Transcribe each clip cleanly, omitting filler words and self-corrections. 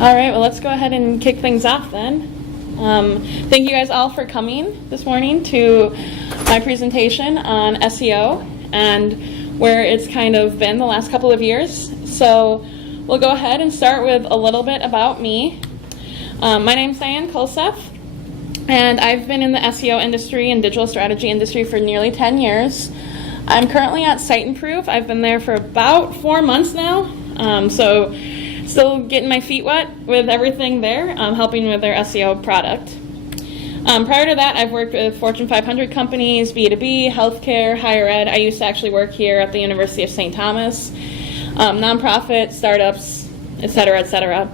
All right, well, let's go ahead and kick things off then. Thank you guys all for coming this morning to my presentation on SEO and where it's kind of been the last couple of years. So we'll go ahead and start with a little bit about me. My name's Diane Kulseth, and I've been in the SEO industry and digital strategy industry for nearly 10 years. I'm currently at Site Improve. I've been there for about 4 months now, so still getting my feet wet with everything there, helping with their SEO product. Prior to that, I've worked with Fortune 500 companies, B2B, healthcare, higher ed. I used to actually work here at the University of St. Thomas, nonprofit, startups, etc., etc.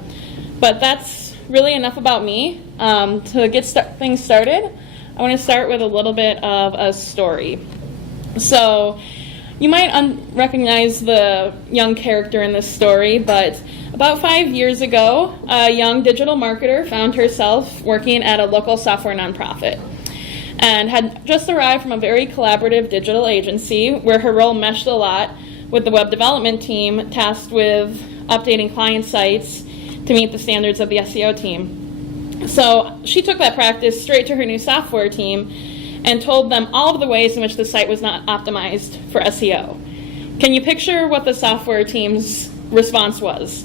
But that's really enough about me. To get things started, I want to start with a little bit of a story. So you might recognize the young character in this story, but about 5 years ago, a young digital marketer found herself working at a local software nonprofit and had just arrived from a very collaborative digital agency where her role meshed a lot with the web development team tasked with updating client sites to meet the standards of the SEO team. So she took that practice straight to her new software team and told them all of the ways in which the site was not optimized for SEO. Can you picture what the software team's response was?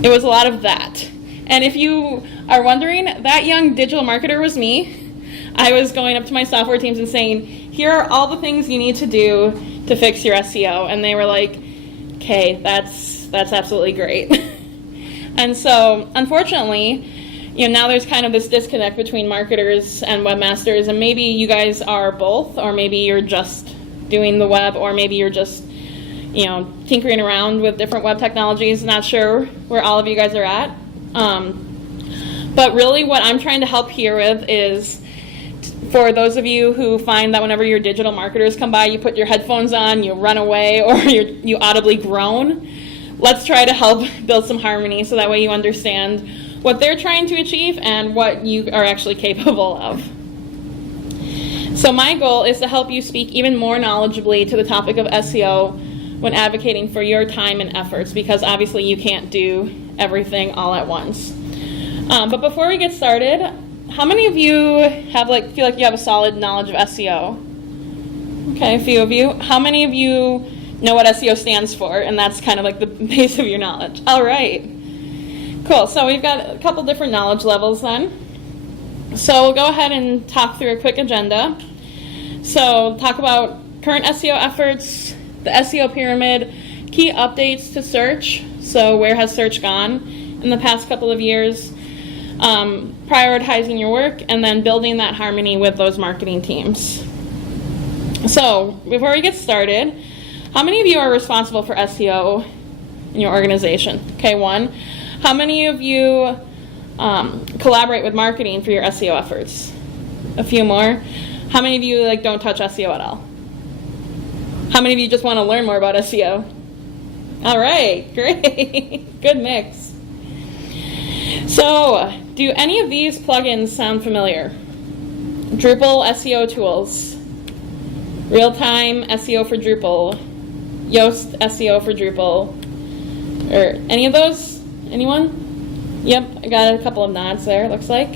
It was a lot of that. And if you are wondering, that young digital marketer was me. I was going up to my software teams and saying, here are all the things you need to do to fix your SEO. And they were like, okay, that's absolutely great. And so, unfortunately, now there's kind of this disconnect between marketers and webmasters, and maybe you guys are both, or maybe you're just doing the web, or maybe you're just tinkering around with different web technologies. Not sure where all of you guys are at. But really what I'm trying to help here with is, for those of you who find that whenever your digital marketers come by, you put your headphones on, you run away, or you audibly groan, let's try to help build some harmony so that way you understand what they're trying to achieve and what you are actually capable of. So my goal is to help you speak even more knowledgeably to the topic of SEO when advocating for your time and efforts, because obviously you can't do everything all at once. But before we get started, how many of you feel like you have a solid knowledge of SEO? Okay, a few of you. How many of you know what SEO stands for, and that's kind of like the base of your knowledge? All right. Cool, so we've got a couple different knowledge levels then. So we'll go ahead and talk through a quick agenda. So talk about current SEO efforts, the SEO pyramid, key updates to search, so where has search gone in the past couple of years, prioritizing your work, and then building that harmony with those marketing teams. So before we get started, how many of you are responsible for SEO in your organization? Okay, one. How many of you collaborate with marketing for your SEO efforts? A few more. How many of you don't touch SEO at all? How many of you just want to learn more about SEO? All right, great. Good mix. So, do any of these plugins sound familiar? Drupal SEO tools, real-time SEO for Drupal, Yoast SEO for Drupal, or any of those? Anyone? Yep, I got a couple of nods there, looks like.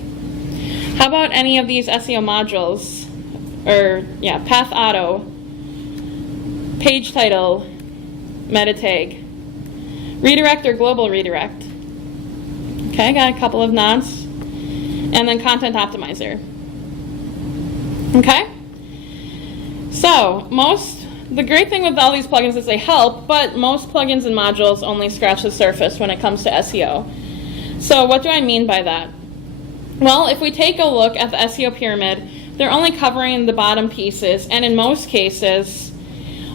How about any of these SEO modules? Path Auto, Page Title, Meta Tag, Redirect or Global Redirect. Okay, got a couple of nods. And then Content Optimizer. Okay? So, the great thing with all these plugins is they help, but most plugins and modules only scratch the surface when it comes to SEO. So what do I mean by that? Well, if we take a look at the SEO pyramid, they're only covering the bottom pieces, and in most cases,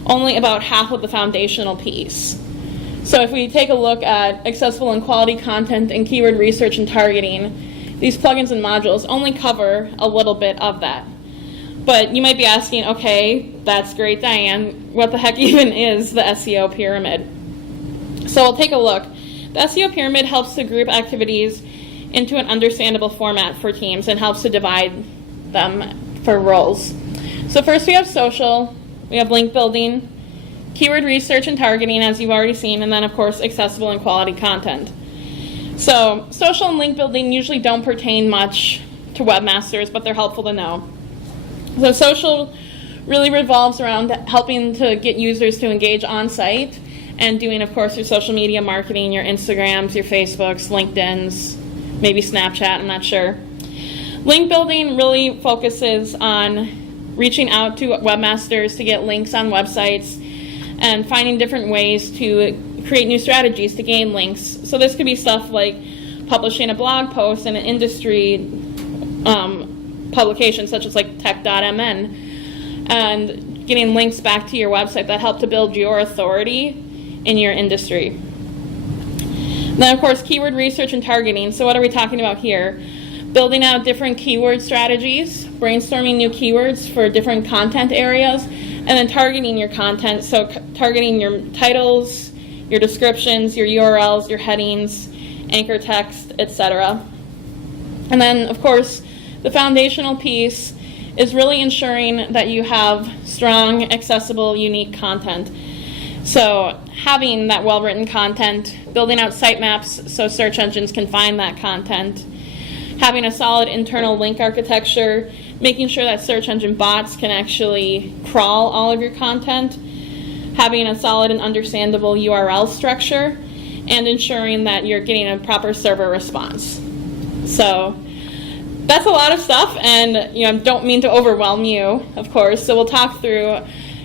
only about half of the foundational piece. So if we take a look at accessible and quality content and keyword research and targeting, these plugins and modules only cover a little bit of that. But you might be asking, okay, that's great, Diane, what the heck even is the SEO pyramid? So we'll take a look. The SEO pyramid helps to group activities into an understandable format for teams and helps to divide them for roles. So first we have social, we have link building, keyword research and targeting, as you've already seen, and then of course accessible and quality content. So social and link building usually don't pertain much to webmasters, but they're helpful to know. So social really revolves around helping to get users to engage on site and doing, of course, your social media marketing, your Instagrams, your Facebooks, LinkedIn's, maybe Snapchat, I'm not sure. Link building really focuses on reaching out to webmasters to get links on websites and finding different ways to create new strategies to gain links. So this could be stuff like publishing a blog post in an industry publication such as like tech.mn and getting links back to your website that help to build your authority in your industry. Then, of course, keyword research and targeting. So what are we talking about here? Building out different keyword strategies, brainstorming new keywords for different content areas, and then targeting your content. So targeting your titles, your descriptions, your URLs, your headings, anchor text, etc. And then, of course, the foundational piece is really ensuring that you have strong, accessible, unique content. So having that well-written content, building out sitemaps so search engines can find that content, having a solid internal link architecture, making sure that search engine bots can actually crawl all of your content, having a solid and understandable URL structure, and ensuring that you're getting a proper server response. So that's a lot of stuff, and don't mean to overwhelm you, of course. So we'll talk through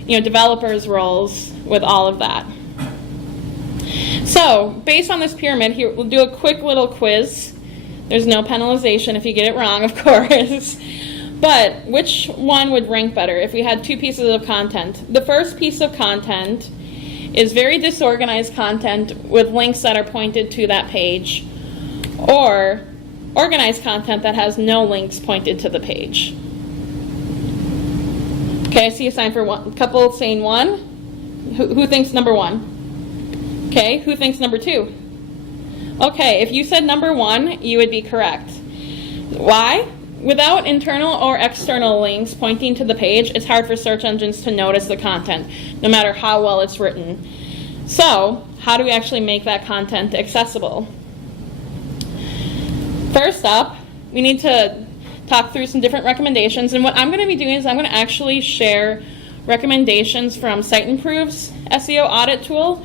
developers' roles with all of that. So based on this pyramid here, we'll do a quick little quiz. There's no penalization if you get it wrong, of course. But which one would rank better if we had two pieces of content? The first piece of content is very disorganized content with links that are pointed to that page, or organized content that has no links pointed to the page. Okay, I see a sign for one. Couple saying one. Who thinks number one? Okay, who thinks number two? Okay, if you said number one, you would be correct. Why? Without internal or external links pointing to the page, it's hard for search engines to notice the content, no matter how well it's written. So, how do we actually make that content accessible? First up, we need to talk through some different recommendations, and what I'm going to be doing is I'm going to actually share recommendations from Site Improve's SEO Audit tool.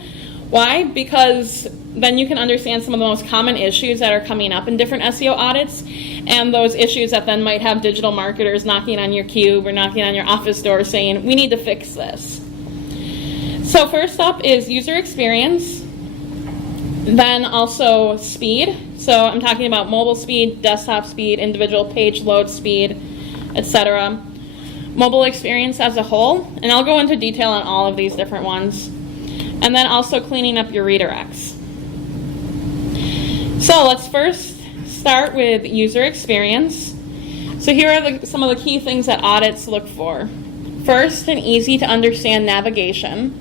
Why? Because then you can understand some of the most common issues that are coming up in different SEO audits, and those issues that then might have digital marketers knocking on your cube or knocking on your office door saying, we need to fix this. So first up is user experience, then also speed. So I'm talking about mobile speed, desktop speed, individual page load speed, etc. Mobile experience as a whole, and I'll go into detail on all of these different ones. And then also cleaning up your redirects. So let's first start with user experience. So here are some of the key things that audits look for. First, an easy to understand navigation.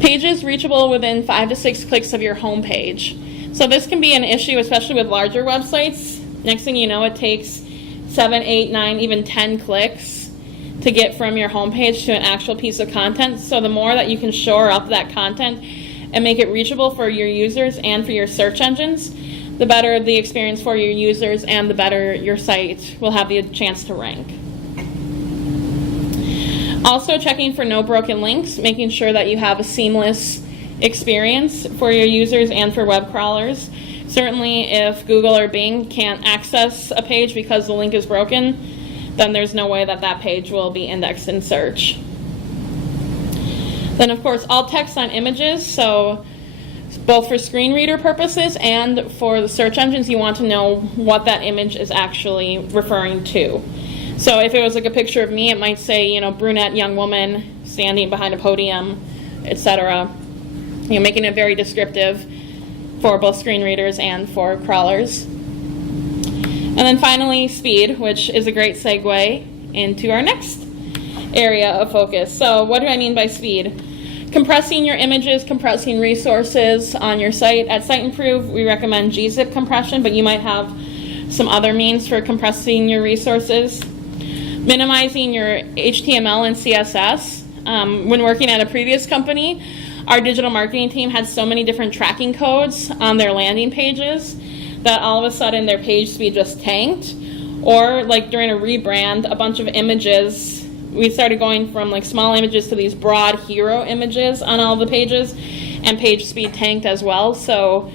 Pages reachable within 5 to 6 clicks of your home page. So this can be an issue, especially with larger websites. Next thing you know, it takes 7, 8, 9, even 10 clicks to get from your home page to an actual piece of content. So the more that you can shore up that content and make it reachable for your users and for your search engines, the better the experience for your users and the better your site will have the chance to rank. Also checking for no broken links, making sure that you have a seamless experience for your users and for web crawlers. Certainly if Google or Bing can't access a page because the link is broken, then there's no way that that page will be indexed in search. Then of course all text on images, so both for screen reader purposes and for the search engines, you want to know what that image is actually referring to. So if it was like a picture of me, it might say, brunette young woman standing behind a podium, etc. Making it very descriptive for both screen readers and for crawlers. And then finally, speed, which is a great segue into our next area of focus. So what do I mean by speed? Compressing your images, compressing resources on your site. At Site Improve, we recommend gzip compression, but you might have some other means for compressing your resources. Minimizing your HTML and CSS. When working at a previous company, our digital marketing team had so many different tracking codes on their landing pages that all of a sudden their page speed just tanked. Or like during a rebrand, a bunch of images, we started going from like small images to these broad hero images on all the pages, and page speed tanked as well. So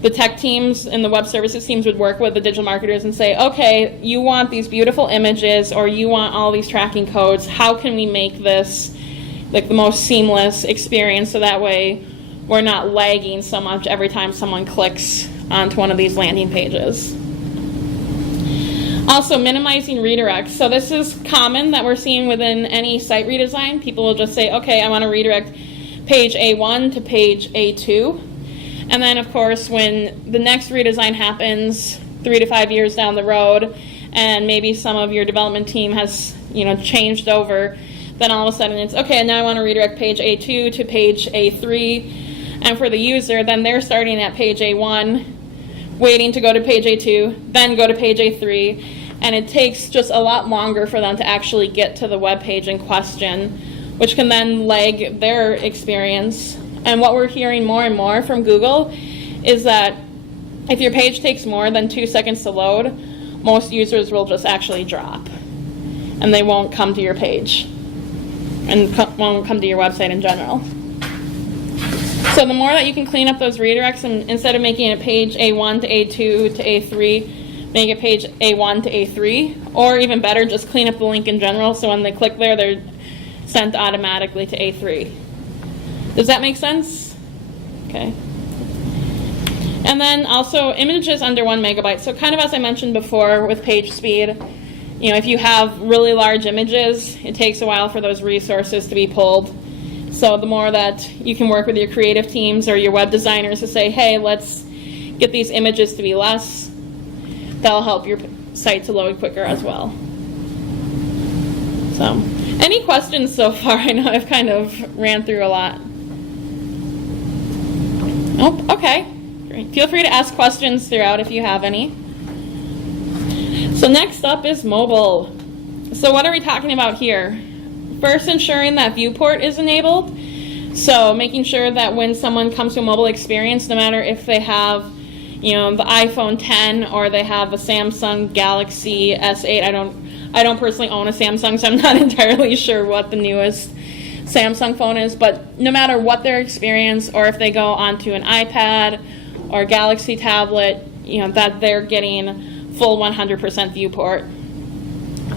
the tech teams and the web services teams would work with the digital marketers and say, okay, you want these beautiful images or you want all these tracking codes. How can we make this like the most seamless experience so that way we're not lagging so much every time someone clicks onto one of these landing pages. Also, minimizing redirects. So this is common that we're seeing within any site redesign. People will just say, okay, I want to redirect page A1 to page A2. And then, of course, when the next redesign happens 3 to 5 years down the road, and maybe some of your development team has, changed over, then all of a sudden it's, okay, now I want to redirect page A2 to page A3. And for the user, then they're starting at page A1, waiting to go to page A2, then go to page A3. And it takes just a lot longer for them to actually get to the web page in question, which can then lag their experience. And what we're hearing more and more from Google is that if your page takes more than 2 seconds to load, most users will just actually drop. And they won't come to your page and won't come to your website in general. So the more that you can clean up those redirects, and instead of making it page A1 to A2 to A3, make it page A1 to A3, or even better, just clean up the link in general so when they click there, they're sent automatically to A3. Does that make sense? Okay. And then also images under 1 megabyte. So kind of as I mentioned before with page speed, if you have really large images, it takes a while for those resources to be pulled. So the more that you can work with your creative teams or your web designers to say, hey, let's get these images to be less, that'll help your site to load quicker as well. So, any questions so far? I know I've kind of ran through a lot. Oh, okay. Great. Feel free to ask questions throughout if you have any. So next up is mobile. So what are we talking about here? First, ensuring that viewport is enabled. So making sure that when someone comes to a mobile experience, no matter if they have, the iPhone 10 or they have a Samsung Galaxy S8. I don't personally own a Samsung, so I'm not entirely sure what the newest Samsung phone is, but no matter what their experience, or if they go onto an iPad or Galaxy tablet, that they're getting full 100% viewport.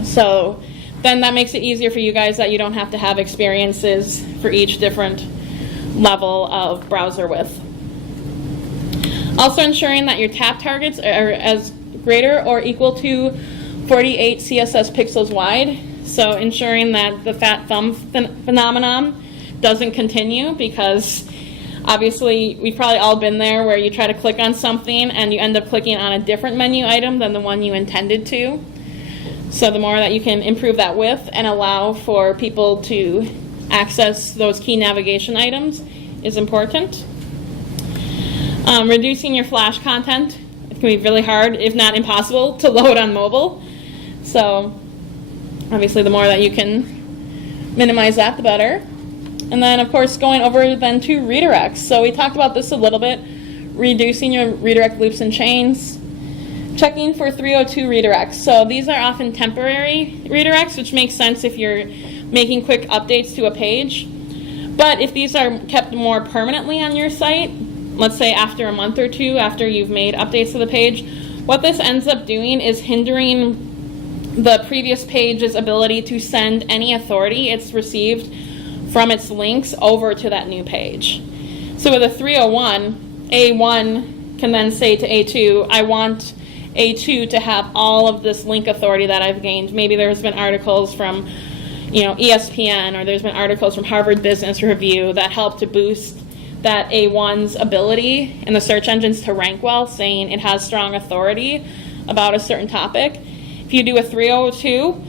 So then that makes it easier for you guys that you don't have to have experiences for each different level of browser width. Also ensuring that your tap targets are as greater or equal to 48 CSS pixels wide. So ensuring that the fat thumb phenomenon doesn't continue, because obviously we've probably all been there where you try to click on something and you end up clicking on a different menu item than the one you intended to. So the more that you can improve that width and allow for people to access those key navigation items is important. Reducing your Flash content. It can be really hard, if not impossible, to load on mobile. So obviously the more that you can minimize that, the better. And then of course going over then to redirects. So we talked about this a little bit. Reducing your redirect loops and chains. Checking for 302 redirects. So these are often temporary redirects, which makes sense if you're making quick updates to a page. But if these are kept more permanently on your site, let's say after a month or two after you've made updates to the page, what this ends up doing is hindering the previous page's ability to send any authority it's received from its links over to that new page. So with a 301, A1 can then say to A2, I want A2 to have all of this link authority that I've gained. Maybe there's been articles from ESPN, or there's been articles from Harvard Business Review that help to boost that A1's ability in the search engines to rank well, saying it has strong authority about a certain topic. If you do a 302,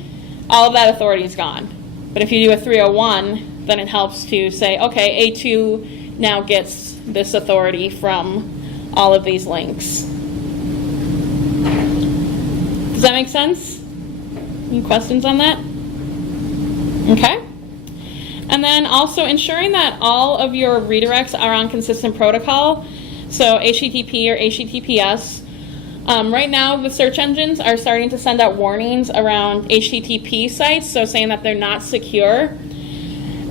all of that authority is gone. But if you do a 301, then it helps to say, okay, A2 now gets this authority from all of these links. Does that make sense? Any questions on that? Okay. And then also ensuring that all of your redirects are on consistent protocol, so HTTP or HTTPS. Right now, the search engines are starting to send out warnings around HTTP sites, so saying that they're not secure.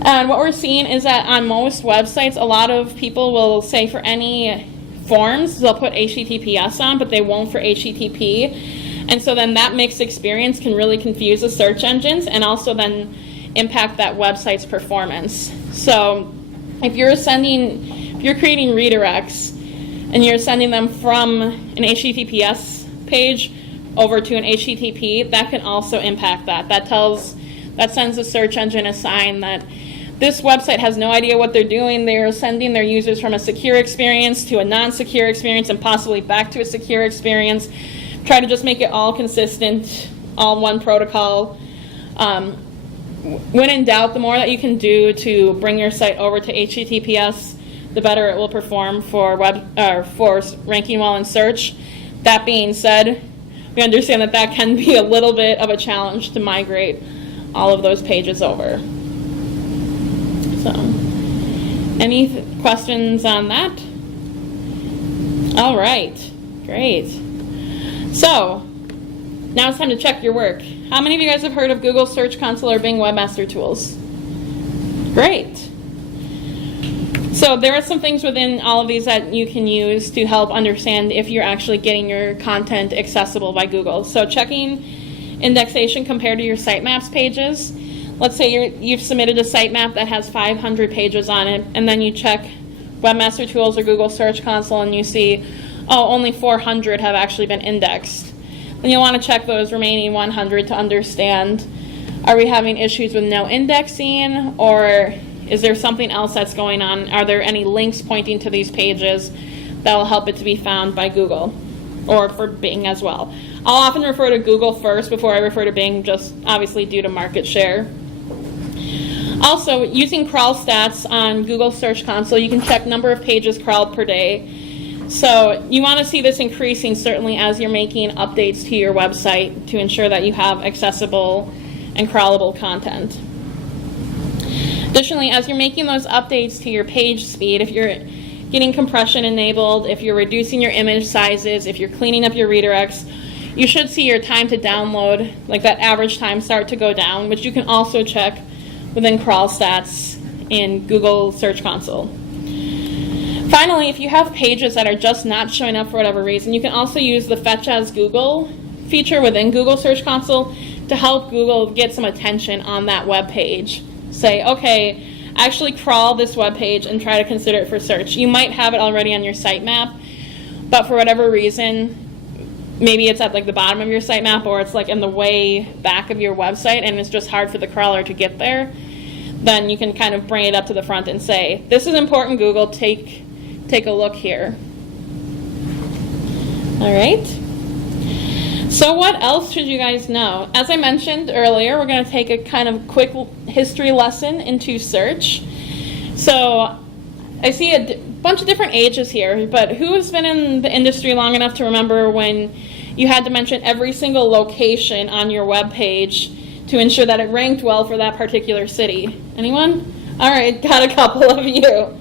And what we're seeing is that on most websites, a lot of people will say for any forms, they'll put HTTPS on, but they won't for HTTP. And so then that mixed experience can really confuse the search engines and also then impact that website's performance. So if you're creating redirects and you're sending them from an HTTPS page over to an HTTP, that can also impact that. That sends the search engine a sign that this website has no idea what they're doing. They're sending their users from a secure experience to a non-secure experience and possibly back to a secure experience. Try to just make it all consistent, all one protocol. When in doubt, the more that you can do to bring your site over to HTTPS, the better it will perform for ranking well in search. That being said, we understand that that can be a little bit of a challenge to migrate all of those pages over. So, any questions on that? All right, great. So, now it's time to check your work. How many of you guys have heard of Google Search Console or Bing Webmaster Tools? Great. So there are some things within all of these that you can use to help understand if you're actually getting your content accessible by Google. So checking indexation compared to your sitemaps pages. Let's say you've submitted a sitemap that has 500 pages on it, and then you check Webmaster Tools or Google Search Console and you see, oh, only 400 have actually been indexed. Then you'll want to check those remaining 100 to understand, are we having issues with no indexing, or is there something else that's going on? Are there any links pointing to these pages that will help it to be found by Google, or for Bing as well? I'll often refer to Google first before I refer to Bing, just obviously due to market share. Also, using crawl stats on Google Search Console, you can check number of pages crawled per day. So you want to see this increasing certainly as you're making updates to your website to ensure that you have accessible and crawlable content. Additionally, as you're making those updates to your page speed, if you're getting compression enabled, if you're reducing your image sizes, if you're cleaning up your redirects, you should see your time to download, like that average time, start to go down, which you can also check within crawl stats in Google Search Console. Finally, if you have pages that are just not showing up for whatever reason, you can also use the Fetch as Google feature within Google Search Console to help Google get some attention on that web page. Say, okay, actually crawl this web page and try to consider it for search. You might have it already on your sitemap, but for whatever reason, maybe it's at like the bottom of your sitemap or it's like in the way back of your website and it's just hard for the crawler to get there. Then you can kind of bring it up to the front and say, this is important, Google, take a look here. All right. So what else should you guys know? As I mentioned earlier, we're going to take a kind of quick history lesson into search. So I see a bunch of different ages here, but who has been in the industry long enough to remember when you had to mention every single location on your web page to ensure that it ranked well for that particular city? Anyone? All right, got a couple of you.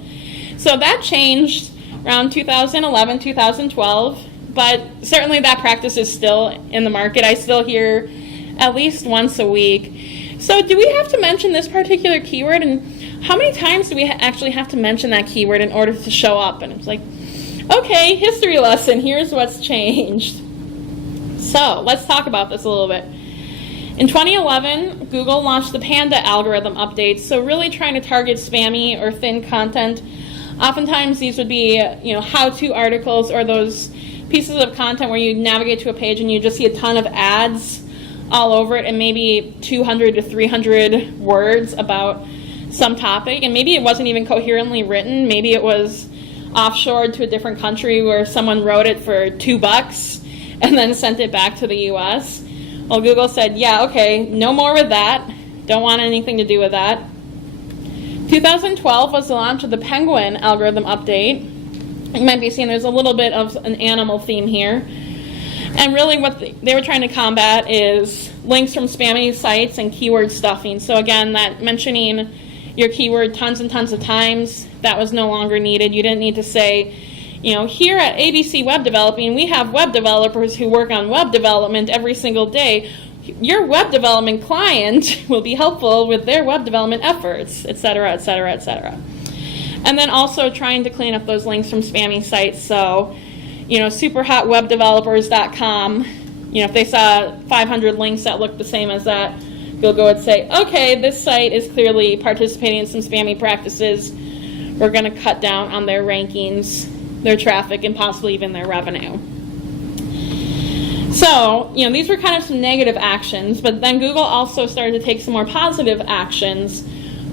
So that changed around 2011, 2012, but certainly that practice is still in the market. I still hear at least once a week. So do we have to mention this particular keyword? And how many times do we actually have to mention that keyword in order to show up? And it's like, okay, history lesson, here's what's changed. So let's talk about this a little bit. In 2011, Google launched the Panda algorithm updates, so really trying to target spammy or thin content. Oftentimes these would be, how-to articles or those pieces of content where you navigate to a page and you just see a ton of ads all over it and maybe 200 to 300 words about some topic, and maybe it wasn't even coherently written. Maybe it was offshored to a different country where someone wrote it for $2 and then sent it back to the US. Well, Google said, yeah, okay, no more with that. Don't want anything to do with that. 2012 was the launch of the Penguin algorithm update. You might be seeing there's a little bit of an animal theme here. And really what they were trying to combat is links from spammy sites and keyword stuffing. So again, that mentioning your keyword tons and tons of times. That was no longer needed. You didn't need to say, here at ABC Web Developing, we have web developers who work on web development every single day. Your web development client will be helpful with their web development efforts, et cetera, et cetera, et cetera. And then also trying to clean up those links from spammy sites. So, superhotwebdevelopers.com, if they saw 500 links that looked the same as that, Google would say, okay, this site is clearly participating in some spammy practices. We're going to cut down on their rankings, their traffic, and possibly even their revenue. So, these were kind of some negative actions, but then Google also started to take some more positive actions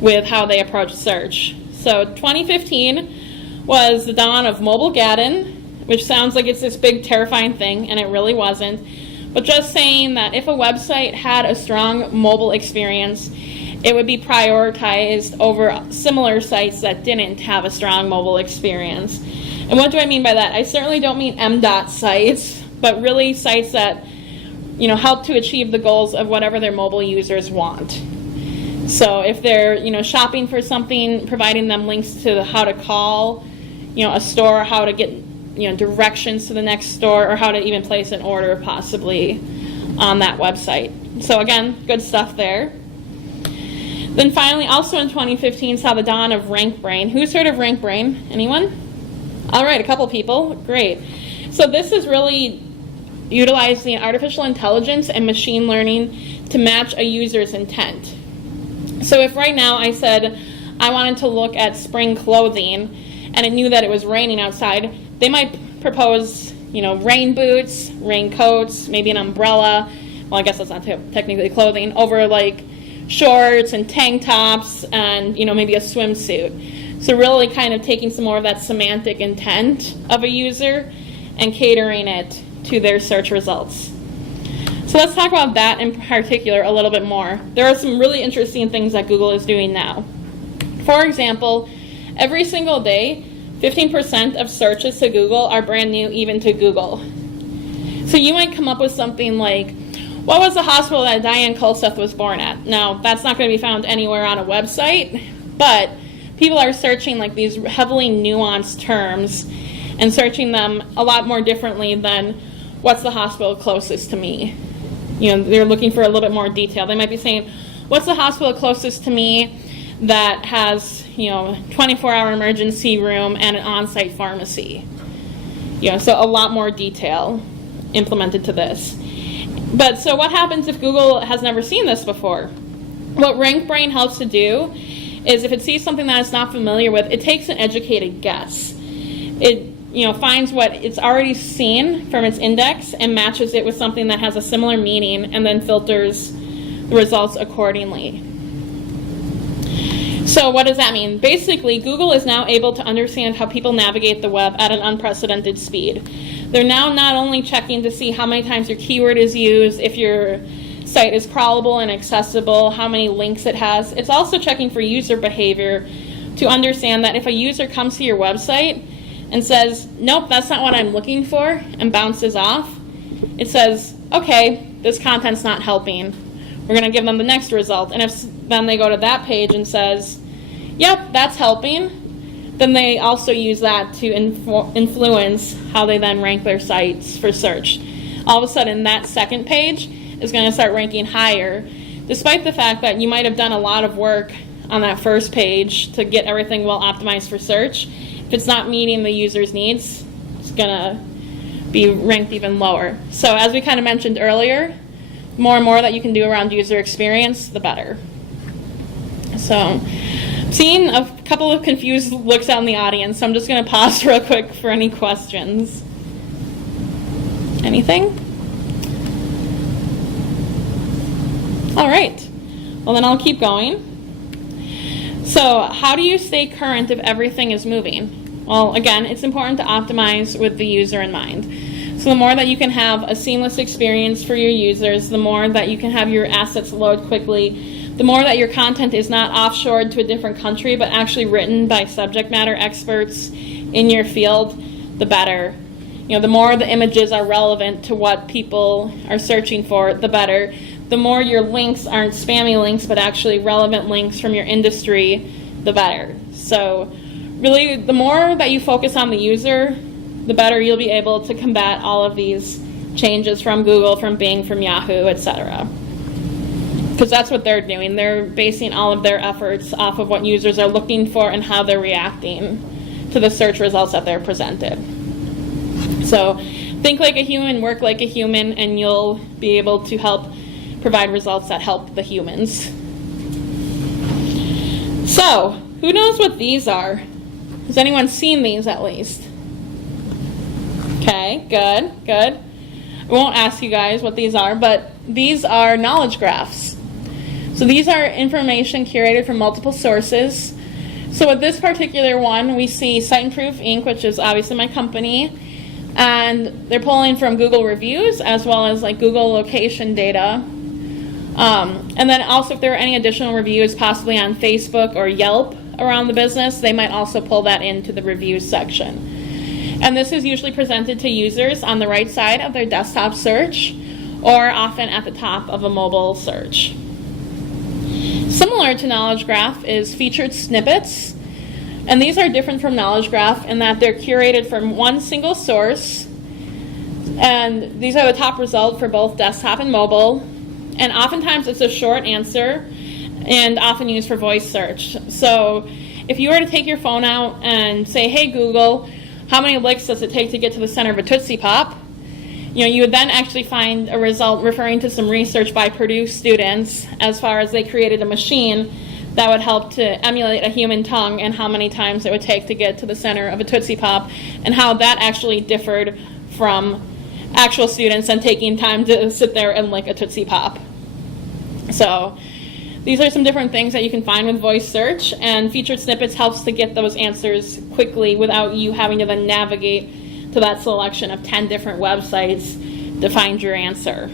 with how they approach search. So 2015 was the dawn of Mobilegeddon, which sounds like it's this big terrifying thing, and it really wasn't. But just saying that if a website had a strong mobile experience, it would be prioritized over similar sites that didn't have a strong mobile experience. And what do I mean by that? I certainly don't mean MDOT sites, but really sites that help to achieve the goals of whatever their mobile users want. So if they're shopping for something, providing them links to how to call a store, how to get directions to the next store, or how to even place an order possibly on that website. So again, good stuff there. Then finally, also in 2015, saw the dawn of RankBrain. Who's heard of RankBrain? Anyone? All right, a couple people. Great. So this is really utilizing artificial intelligence and machine learning to match a user's intent. So if right now I said I wanted to look at spring clothing and it knew that it was raining outside, they might propose, rain boots, raincoats, maybe an umbrella. Well, I guess that's not technically clothing, over like shorts and tank tops and, maybe a swimsuit. So really kind of taking some more of that semantic intent of a user and catering it to their search results. So let's talk about that in particular a little bit more. There are some really interesting things that Google is doing now. For example, every single day, 15% of searches to Google are brand new even to Google. So you might come up with something like, what was the hospital that Diane Kulseth was born at? Now, that's not going to be found anywhere on a website, but people are searching like these heavily nuanced terms and searching them a lot more differently than what's the hospital closest to me. They're looking for a little bit more detail. They might be saying, what's the hospital closest to me that has, 24-hour emergency room and an on-site pharmacy? So a lot more detail implemented to this. But so what happens if Google has never seen this before? What RankBrain helps to do is if it sees something that it's not familiar with, it takes an educated guess. It finds what it's already seen from its index and matches it with something that has a similar meaning and then filters the results accordingly. So what does that mean? Basically, Google is now able to understand how people navigate the web at an unprecedented speed. They're now not only checking to see how many times your keyword is used, if your site is crawlable and accessible, how many links it has. It's also checking for user behavior to understand that if a user comes to your website and says, nope, that's not what I'm looking for, and bounces off, it says, okay, this content's not helping. We're going to give them the next result. And if then they go to that page and says, yep, that's helping, then they also use that to influence how they then rank their sites for search. All of a sudden, that second page is going to start ranking higher, despite the fact that you might have done a lot of work on that first page to get everything well optimized for search. If it's not meeting the user's needs, it's going to be ranked even lower. So as we kind of mentioned earlier, more and more that you can do around user experience, the better. So seeing a couple of confused looks out in the audience, so I'm just going to pause real quick for any questions. Anything? All right. Well, then I'll keep going. So how do you stay current if everything is moving? Well, again, it's important to optimize with the user in mind. So the more that you can have a seamless experience for your users, the more that you can have your assets load quickly, the more that your content is not offshored to a different country, but actually written by subject matter experts in your field, the better. The more the images are relevant to what people are searching for, the better. the more your links aren't spammy links, but actually relevant links from your industry, the better. So really, the more that you focus on the user, the better you'll be able to combat all of these changes from Google, from Bing, from Yahoo, etc. Because that's what they're doing. They're basing all of their efforts off of what users are looking for and how they're reacting to the search results that they're presented. So think like a human, work like a human, and you'll be able to help provide results that help the humans. So, who knows what these are? Has anyone seen these at least? Okay, good, good. I won't ask you guys what these are, but these are knowledge graphs. So these are information curated from multiple sources. So with this particular one, we see Site Improve Inc., which is obviously my company, and they're pulling from Google reviews as well as like Google location data. And then also if there are any additional reviews possibly on Facebook or Yelp around the business, they might also pull that into the reviews section. And this is usually presented to users on the right side of their desktop search, or often at the top of a mobile search. Similar to Knowledge Graph is featured snippets, and these are different from Knowledge Graph in that they're curated from one single source, and these are the top result for both desktop and mobile, and oftentimes it's a short answer and often used for voice search. So if you were to take your phone out and say, hey Google, how many licks does it take to get to the center of a Tootsie Pop? You would then actually find a result referring to some research by Purdue students as far as they created a machine that would help to emulate a human tongue and how many times it would take to get to the center of a Tootsie Pop, and how that actually differed from actual students and taking time to sit there and lick a Tootsie Pop. So these are some different things that you can find with voice search, and featured snippets helps to get those answers quickly without you having to then navigate to that selection of 10 different websites to find your answer.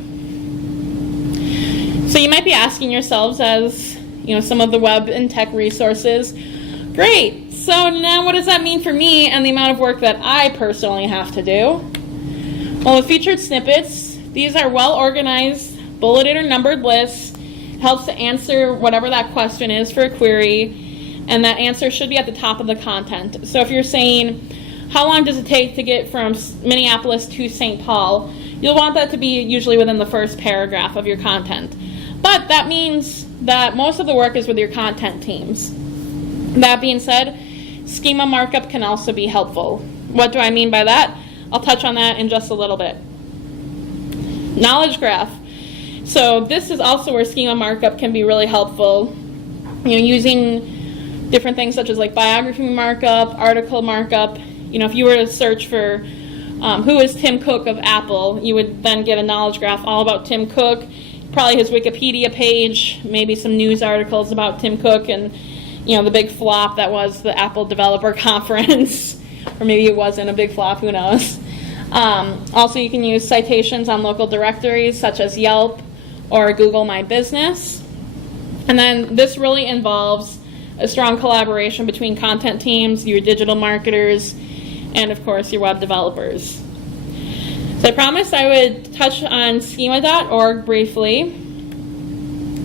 So you might be asking yourselves, as some of the web and tech resources, great, so now what does that mean for me and the amount of work that I personally have to do? Well, with featured snippets, these are well organized, bulleted or numbered lists. It helps to answer whatever that question is for a query, and that answer should be at the top of the content. So if you're saying, how long does it take to get from Minneapolis to St. Paul? You'll want that to be usually within the first paragraph of your content. But that means that most of the work is with your content teams. That being said, schema markup can also be helpful. What do I mean by that? I'll touch on that in just a little bit. Knowledge graph. So this is also where schema markup can be really helpful. Using different things such as like biography markup, article markup. If you were to search for who is Tim Cook of Apple, you would then get a knowledge graph all about Tim Cook, probably his Wikipedia page, maybe some news articles about Tim Cook and the big flop that was the Apple Developer Conference, or maybe it wasn't a big flop, who knows. Also, you can use citations on local directories such as Yelp or Google My Business. And then this really involves a strong collaboration between content teams, your digital marketers, and of course your web developers. So I promised I would touch on schema.org briefly.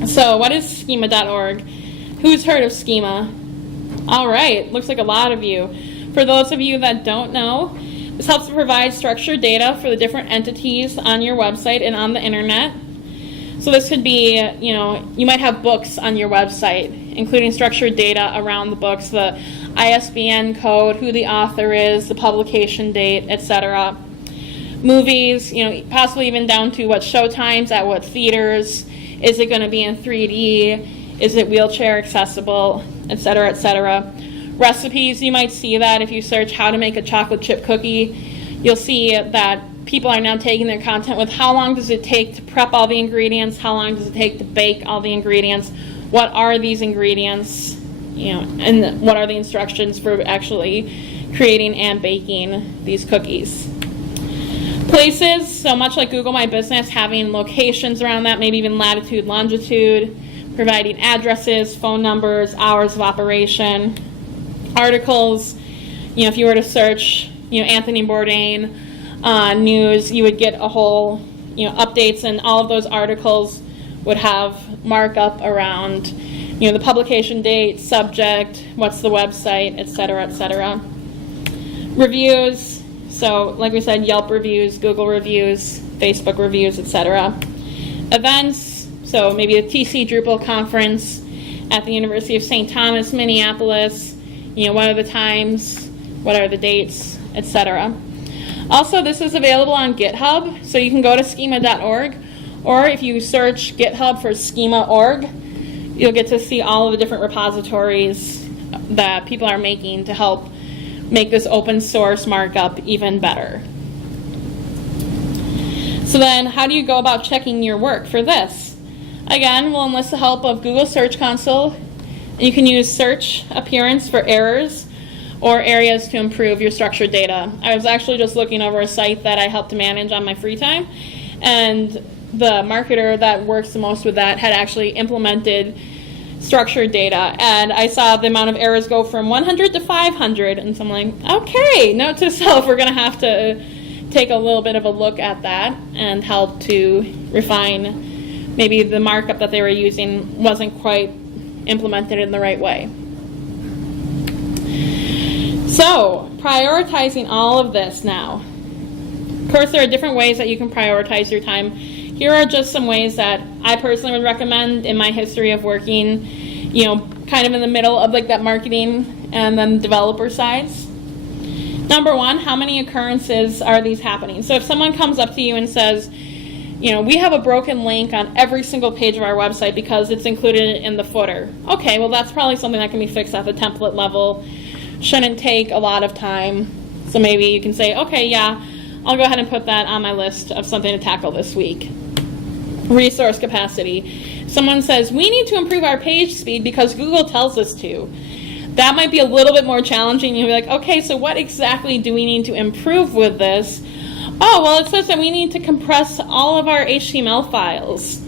So what is schema.org? Who's heard of Schema? All right, looks like a lot of you. For those of you that don't know, this helps to provide structured data for the different entities on your website and on the internet. So this could be, you might have books on your website, including structured data around the books, the ISBN code, who the author is, the publication date, etc. Movies, possibly even down to what show times at what theaters. Is it going to be in 3D? Is it wheelchair accessible, etc., etc. Recipes, you might see that if you search how to make a chocolate chip cookie, you'll see that people are now taking their content with how long does it take to prep all the ingredients, how long does it take to bake all the ingredients, what are these ingredients, and what are the instructions for actually creating and baking these cookies. Places, so much like Google My Business, having locations around that, maybe even latitude, longitude, providing addresses, phone numbers, hours of operation. Articles, if you were to search, Anthony Bourdain news, you would get a whole, updates, and all of those articles would have markup around, the publication date, subject, what's the website, etc., etc. Reviews, so like we said, Yelp reviews, Google reviews, Facebook reviews, etc. Events, so maybe a TC Drupal conference at the University of St. Thomas, Minneapolis, what are the times, what are the dates, etc. Also, this is available on GitHub, so you can go to schema.org, or if you search GitHub for Schemaorg, you'll get to see all of the different repositories that people are making to help make this open source markup even better. So then, how do you go about checking your work for this? Again, we'll enlist the help of Google Search Console. You can use search appearance for errors or areas to improve your structured data. I was actually just looking over a site that I help to manage on my free time, and the marketer that works the most with that had actually implemented structured data, and I saw the amount of errors go from 100 to 500, and so I'm like, okay, note to self, we're going to have to take a little bit of a look at that and help to refine maybe the markup that they were using wasn't quite implemented in the right way. So, prioritizing all of this now. Of course, there are different ways that you can prioritize your time. Here are just some ways that I personally would recommend in my history of working, kind of in the middle of like that marketing and then developer sides. Number one, how many occurrences are these happening? So if someone comes up to you and says, we have a broken link on every single page of our website because it's included in the footer. Okay, well that's probably something that can be fixed at the template level. Shouldn't take a lot of time. So maybe you can say, okay, yeah, I'll go ahead and put that on my list of something to tackle this week. Resource capacity. Someone says, we need to improve our page speed because Google tells us to. That might be a little bit more challenging. You'll be like, okay, so what exactly do we need to improve with this? Oh, well, it says that we need to compress all of our HTML files.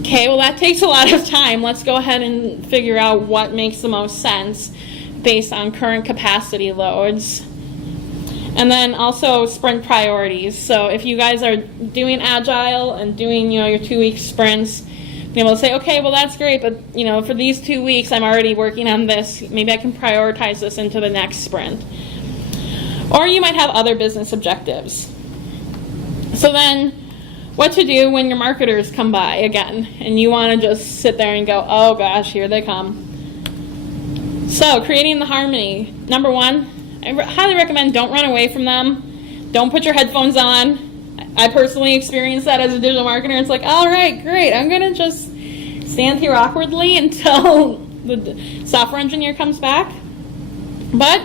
Okay, well, that takes a lot of time. Let's go ahead and figure out what makes the most sense based on current capacity loads. And then also sprint priorities. So if you guys are doing Agile and doing, your 2-week sprints, be able to say, okay, well that's great, but for these 2 weeks I'm already working on this. Maybe I can prioritize this into the next sprint. Or you might have other business objectives. So then, what to do when your marketers come by again and you want to just sit there and go, oh gosh, here they come. So creating the harmony. Number one, I highly recommend don't run away from them. Don't put your headphones on. I personally experienced that as a digital marketer. It's like, all right, great. I'm going to just stand here awkwardly until the software engineer comes back. But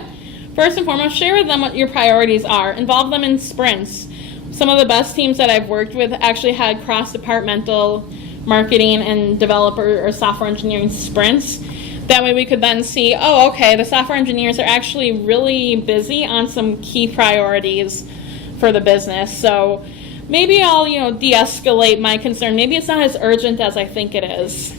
first and foremost, share with them what your priorities are. Involve them in sprints. Some of the best teams that I've worked with actually had cross-departmental marketing and developer or software engineering sprints. That way we could then see, oh, okay, the software engineers are actually really busy on some key priorities for the business. So maybe I'll, de-escalate my concern. Maybe it's not as urgent as I think it is.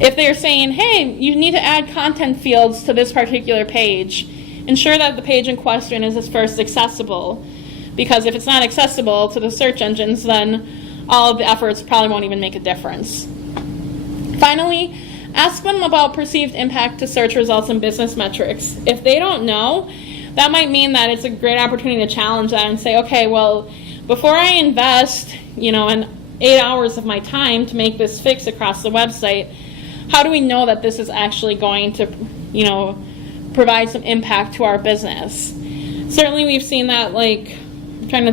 If they're saying, hey, you need to add content fields to this particular page, ensure that the page in question is first accessible. Because if it's not accessible to the search engines, then all of the efforts probably won't even make a difference. Finally, ask them about perceived impact to search results and business metrics. If they don't know, that might mean that it's a great opportunity to challenge that and say, okay, well, before I invest, in 8 hours of my time to make this fix across the website, how do we know that this is actually going to, provide some impact to our business? Certainly we've seen that, I'm trying to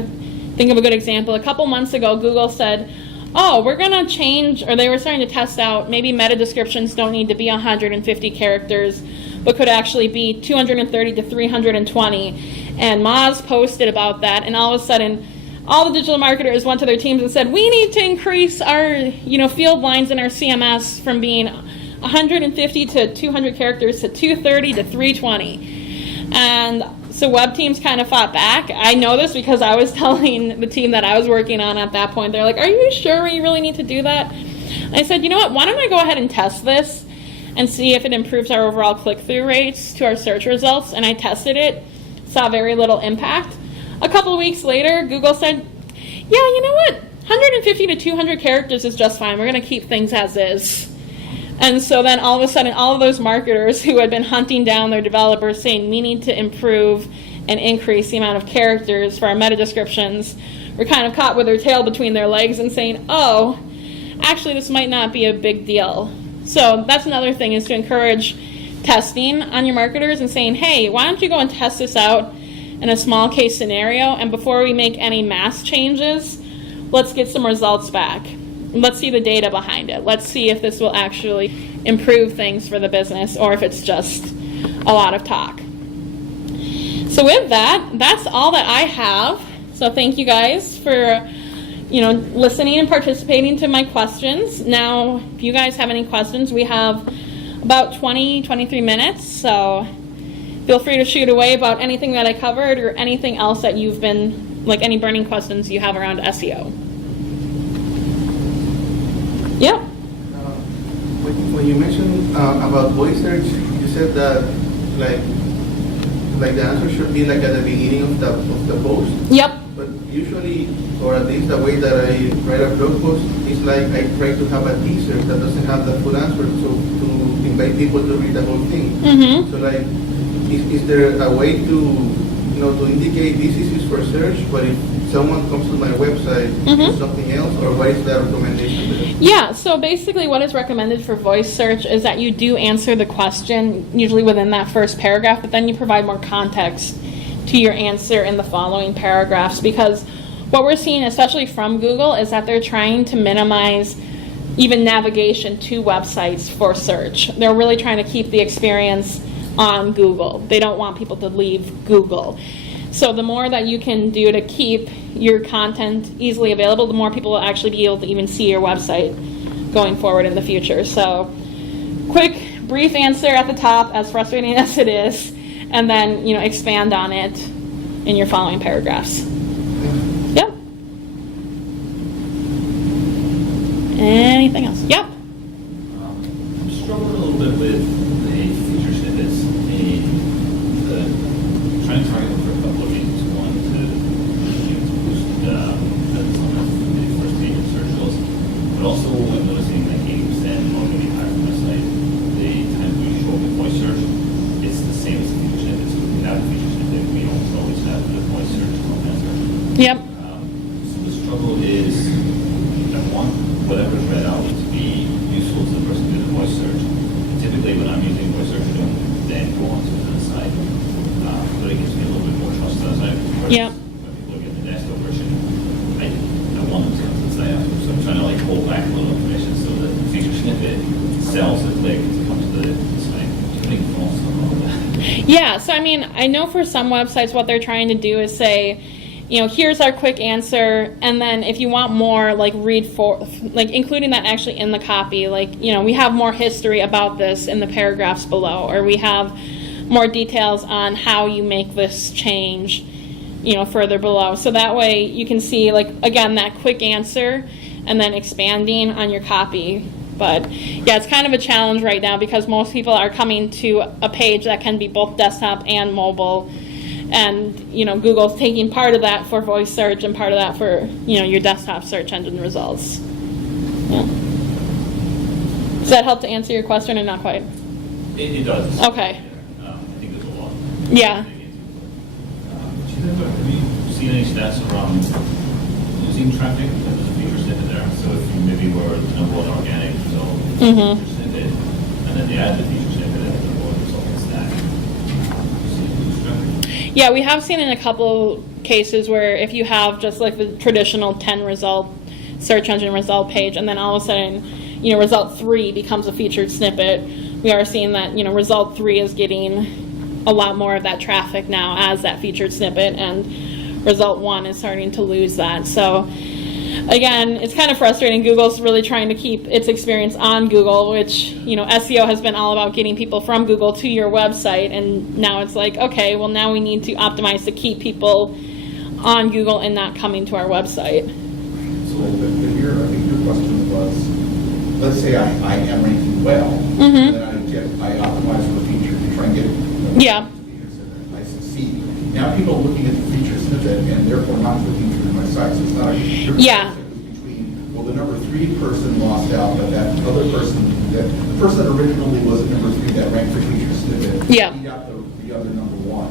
think of a good example. A couple months ago, Google said, oh, we're going to change, or they were starting to test out, maybe meta descriptions don't need to be 150 characters, but could actually be 230 to 320. And Moz posted about that, and all of a sudden, all the digital marketers went to their teams and said, we need to increase our, field lines in our CMS from being 150 to 200 characters to 230 to 320. And so web teams kind of fought back. I know this because I was telling the team that I was working on at that point, they're like, are you sure we really need to do that? And I said, you know what, why don't I go ahead and test this and see if it improves our overall click-through rates to our search results? And I tested it, saw very little impact. A couple of weeks later, Google said, yeah, you know what, 150 to 200 characters is just fine. We're going to keep things as is. And so then all of a sudden, all of those marketers who had been hunting down their developers saying we need to improve and increase the amount of characters for our meta descriptions were kind of caught with their tail between their legs and saying, oh, actually this might not be a big deal. So that's another thing, is to encourage testing on your marketers and saying, hey, why don't you go and test this out in a small case scenario, and before we make any mass changes, let's get some results back. Let's see the data behind it. Let's see if this will actually improve things for the business or if it's just a lot of talk. So with that, that's all that I have. So thank you guys for listening and participating to my questions. Now, if you guys have any questions, we have about 23 minutes, so feel free to shoot away about anything that I covered or anything else that you've been, like any burning questions you have around SEO. Yep. When you mentioned about voice search, you said that like the answer should be like at the beginning of the post. Yep. But usually, or at least the way that I write a blog post is like I try to have a teaser that doesn't have the full answer, so to invite people to read the whole thing. Mm-hmm. So like, is there a way to to indicate this is used for search, but if someone comes to my website, do something else, or what is the recommendation there? Yeah, so basically what is recommended for voice search is that you do answer the question, usually within that first paragraph, but then you provide more context to your answer in the following paragraphs, because what we're seeing, especially from Google, is that they're trying to minimize even navigation to websites for search. They're really trying to keep the experience on Google. They don't want people to leave Google. So the more that you can do to keep your content easily available, the more people will actually be able to even see your website going forward in the future. So quick, brief answer at the top, as frustrating as it is, and then expand on it in your following paragraphs. Yep. Anything else? Yep. I'm struggling a little bit with the feature snippets in the trying to target them for a couple of reasons. One, to boost some of the first page of search results, but also I'm noticing that 80% or maybe higher from my site, the time we show up with voice search, it's the same as the feature snippet. So without the feature snippet, we almost always have the voice search and all that search. Yep. So the struggle is, I want whatever is read out to be useful to the person doing the voice search. Typically, when I'm using voice search, I don't then go onto the site, but it gives me a little bit more trust as I. Yep. When people get the desktop version, I want them to come to the site after. So I'm trying to hold back a little information so that the feature snippet sells the click to come to the site. I think false on all that. Yeah. So I know for some websites, what they're trying to do is say, here's our quick answer, and then if you want more, read for, including that actually in the copy, we have more history about this in the paragraphs below, or we have more details on how you make this change, further below. So that way you can see, again, that quick answer, and then expanding on your copy. But yeah, it's kind of a challenge right now because most people are coming to a page that can be both desktop and mobile. And Google's taking part of that for voice search and part of that for your desktop search engine results. Yeah. Does that help to answer your question or not quite? It does. Okay. I think there's a lot. Yeah. Have you seen any stats around losing traffic? There's a feature snippet there. So if you maybe were the number one organic result, feature snippet, and then you add the feature snippet and the number one result in stack. Yeah, we have seen in a couple cases where if you have just the traditional 10 result search engine result page, and then all of a sudden, result 3 becomes a featured snippet, we are seeing that, result 3 is getting a lot more of that traffic now as that featured snippet, and result 1 is starting to lose that. So again, it's kind of frustrating. Google's really trying to keep its experience on Google, which, SEO has been all about getting people from Google to your website, and now it's okay, well, now we need to optimize to keep people on Google and not coming to our website. So I think your question was, let's say I am ranking well, and then I optimize for a feature to try and get it. Yeah. I succeed. Now people are looking at the feature snippet and therefore not looking through my site. So it's not a Yeah. between 3 person lost out, but that other person, the person that originally was at number 3 that ranked for feature snippet, Yeah. he got the other number 1.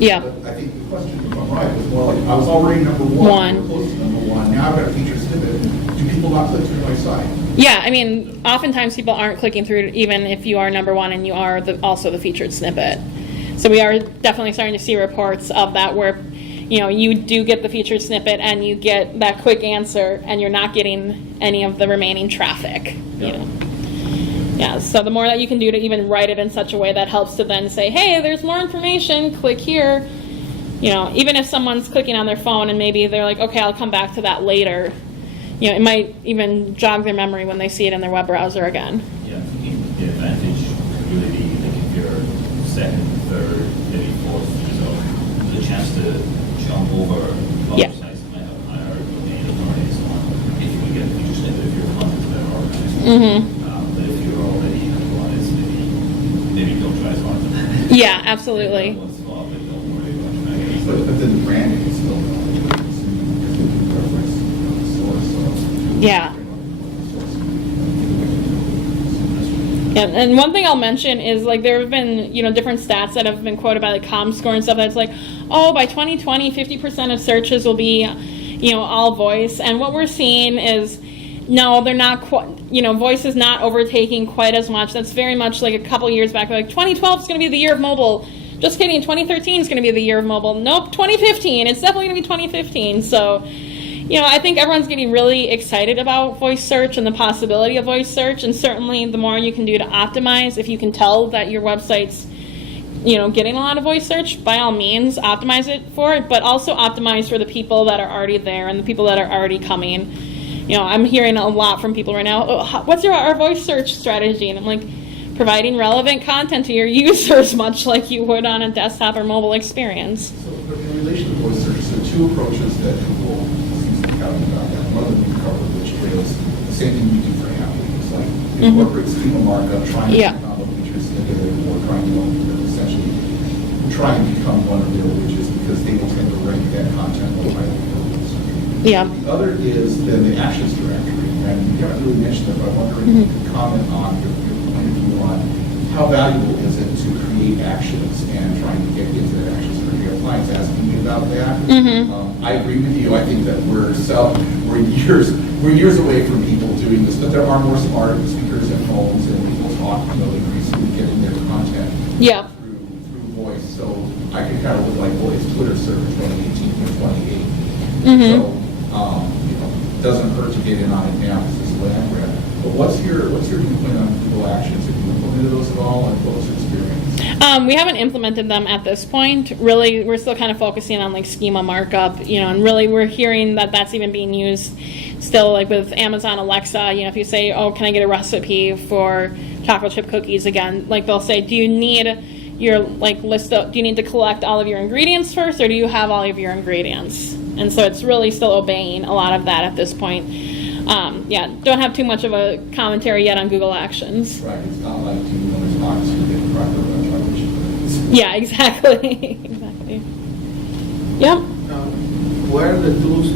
Yeah. But I think the question, if I'm right, was more like, I was already number 1, or close to number 1, now I've got a feature snippet. Do people not click through my site? Yeah, I mean, oftentimes people aren't clicking through even if you are number 1 and you are also the featured snippet. So we are definitely starting to see reports of that where, you do get the featured snippet and you get that quick answer and you're not getting any of the remaining traffic. Yeah, so the more that you can do to even write it in such a way that helps to then say, hey, there's more information, click here. Even if someone's clicking on their phone and maybe they're like, okay, I'll come back to that later. It might even jog their memory when they see it in their web browser again. Yeah, I think the advantage could really be like if you're second, third, maybe fourth, the chance to jump over other sites that might have higher domain authority and so on. If you can get a feature snippet, if your content is better organized. But if you're already organized, maybe don't try as hard. Yeah, absolutely. But then the branding is still Yeah. And one thing I'll mention is like there have been different stats that have been quoted by like ComScore and stuff that's like, oh, by 2020 50% of searches will be all voice, and what we're seeing is no, they're not quite, voice is not overtaking quite as much. That's very much like a couple years back, like 2012 is going to be the year of mobile. Just kidding, 2013 is going to be the year of mobile. Nope, 2015, it's definitely going to be 2015. So I think everyone's getting really excited about voice search and the possibility of voice search, and certainly the more you can do to optimize, if you can tell that your website's getting a lot of voice search, by all means optimize it for it, but also optimize for the people that are already there and the people that are already coming. I'm hearing a lot from people right now, oh, what's our voice search strategy? And I'm like, providing relevant content to your users, much like you would on a desktop or mobile experience. So in relation to voice search, there are 2 approaches that Google seems to be talking about. One of them we covered, which is the same thing we do for Attendees, like incorporate schema markup, trying to become a feature snippet, or trying to essentially try and become one of their widgets because they will tend to rank that content more highly. Yeah. The other is then the actions directory, and you haven't really mentioned it, but I'm wondering if you could comment on your point of view on how valuable is it to create actions and trying to get into the actions for your clients asking me about that. I agree with you. I think that we're years away from people doing this, but there are more smart speakers and phones and people talk, increasingly getting their content through voice. So I can kind of look like, well, it's Twitter server 2018 or 2018. So it doesn't hurt to get in on it now. This is what I'm read. But what's your viewpoint on Google Actions? Have you implemented those at all, and what was your experience? We haven't implemented them at this point. Really, we're still kind of focusing on like schema markup, and really we're hearing that that's even being used still, like with Amazon Alexa. If you say, oh, can I get a recipe for chocolate chip cookies again? Like they'll say, do you need your list of, do you need to collect all of your ingredients first, or do you have all of your ingredients? And so it's really still obeying a lot of that at this point. Don't have too much of a commentary yet on Google Actions. Right, it's not like there's box you get proper. Yeah, exactly. Exactly. Yep. What are the tools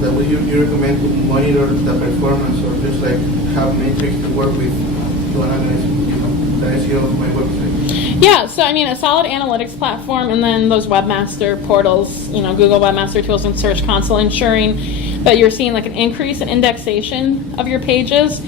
that you recommend to monitor the performance, or just like have metrics to work with to analyze the SEO of my website? Yeah, so I mean, a solid analytics platform, and then those webmaster portals, Google Webmaster Tools and Search Console, ensuring that you're seeing like an increase in indexation of your pages,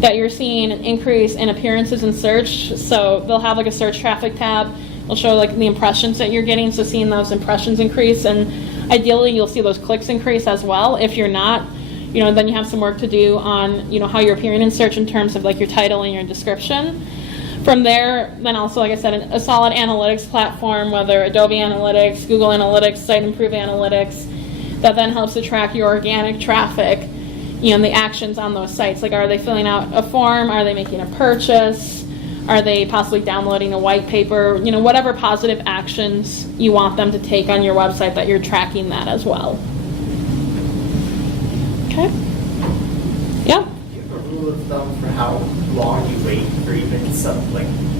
that you're seeing an increase in appearances in search. So they'll have like a search traffic tab. It'll show like the impressions that you're getting, so seeing those impressions increase, and ideally you'll see those clicks increase as well. If you're not, then you have some work to do on, how you're appearing in search in terms of like your title and your description. From there, then also, like I said, a solid analytics platform, whether Adobe Analytics, Google Analytics, Site Improve Analytics, that then helps to track your organic traffic, and the actions on those sites. Like, are they filling out a form? Are they making a purchase? Are they possibly downloading a white paper? Whatever positive actions you want them to take on your website, that you're tracking that as well. Okay. Yeah. Do you have a rule of thumb for how long you wait for even some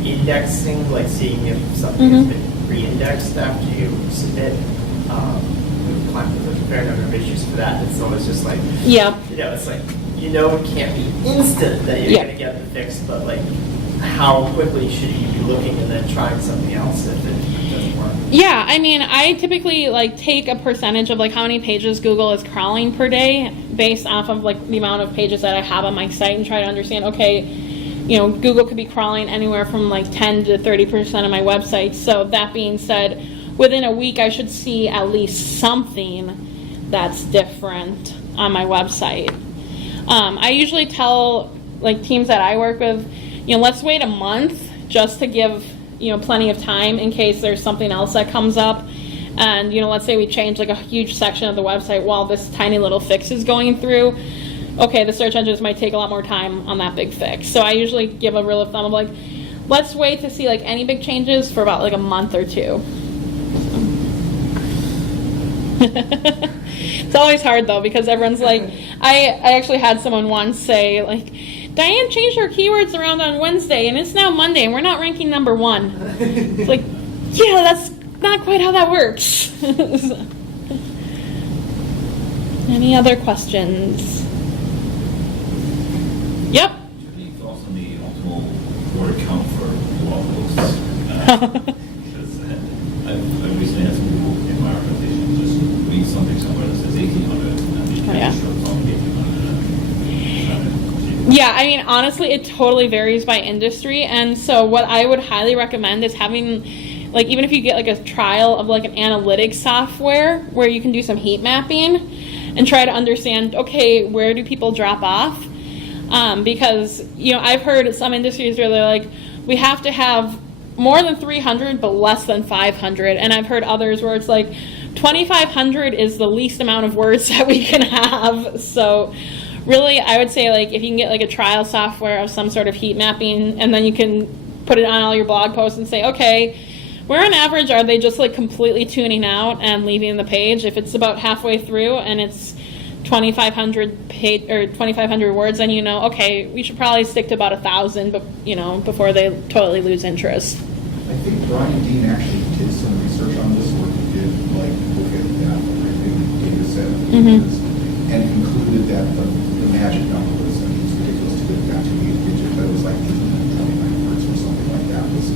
indexing, like seeing if something has been re-indexed after you submit? There's a fair number of issues for that. It's always just like, it's like you know it can't be instant that you're Yeah. gonna get the fix, but like, how quickly should you be looking and then trying something else if it doesn't work? Yeah, I mean, I typically like take a percentage of like how many pages Google is crawling per day based off of like the amount of pages that I have on my site and try to understand, okay, you know, Google could be crawling anywhere from like 10 to 30% of my website. So that being said, within a week I should see at least something that's different on my website. I usually tell like teams that I work with, you know, let's wait a month just to give, you know, plenty of time in case there's something else that comes up. And, you know, let's say we change like a huge section of the website while this tiny little fix is going through. Okay, the search engines might take a lot more time on that big fix. So I usually give a rule of thumb of like, let's wait to see like any big changes for about like a month or two. It's always hard though, because everyone's like, I actually had someone once say like, Diane changed her keywords around on Wednesday and it's now Monday and we're not ranking number 1. It's like, yeah, that's not quite how that works. Any other questions? Yep. Any thoughts on the optimal word count for blog posts? Because I've recently had some people in my organization just read something somewhere that says 1,800, and they Oh, yeah. sure it's on 1,800. Yeah, I mean, honestly, it totally varies by industry. And so what I would highly recommend is having, like, even if you get like a trial of like an analytics software where you can do some heat mapping and try to understand, okay, where do people drop off? Because, you know, I've heard some industries where they're like, we have to have more than 300 but less than 500. And I've heard others where it's like 2,500 is the least amount of words that we can have. So really, I would say like if you can get like a trial software of some sort of heat mapping, and then you can put it on all your blog posts and say, okay, where on average are they just like completely tuning out and leaving the page? If it's about halfway through and it's 2,500 page or 2,500 words, then you know, okay, we should probably stick to about 1,000, but you know, before they totally lose interest. I think Brian Dean actually did some research on this, where he did like look at that data set of images and concluded that the magic number was, I mean, it's ridiculous to get down to 8 digits, but it was like 829 words or something like that, was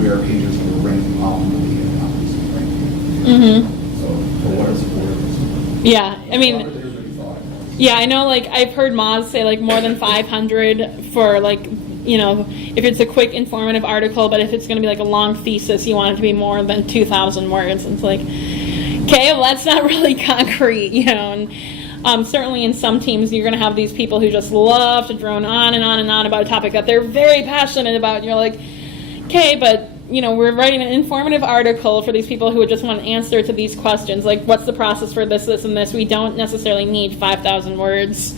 where pages were ranking optimally and not just ranking. So for what it's worth, Yeah, I mean, everybody thought it was. yeah, I know, like, I've heard Moz say, like, more than 500 for, like, you know, if it's a quick, informative article, but if it's going to be, like, a long thesis, you want it to be more than 2,000 words. It's like, okay, well, that's not really concrete, you know, and certainly in some teams, you're going to have these people who just love to drone on and on and on about a topic that they're very passionate about, and you're like, okay, but, you know, we're writing an informative article for these people who would just want an answer to these questions, like, what's the process for this, this, and this? We don't necessarily need 5,000 words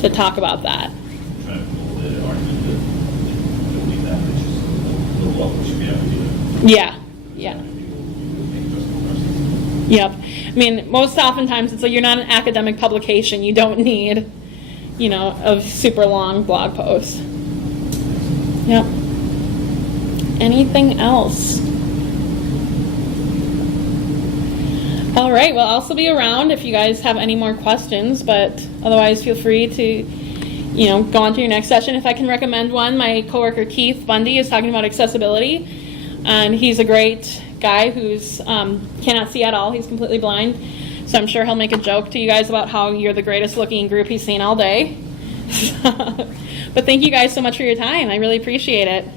to talk about that. I'm trying to pull the argument that we that, which is the blog post should be able to do it. Yeah, yeah. Yep. I mean, most oftentimes it's like you're not an academic publication. You don't need, you know, a super long blog post. Yep. Anything else? All right, well, I'll also be around if you guys have any more questions, but otherwise feel free to, you know, go on to your next session. If I can recommend one, my coworker Keith Bundy is talking about accessibility, and he's a great guy who's cannot see at all. He's completely blind, so I'm sure he'll make a joke to you guys about how you're the greatest looking group he's seen all day. But thank you guys so much for your time. I really appreciate it.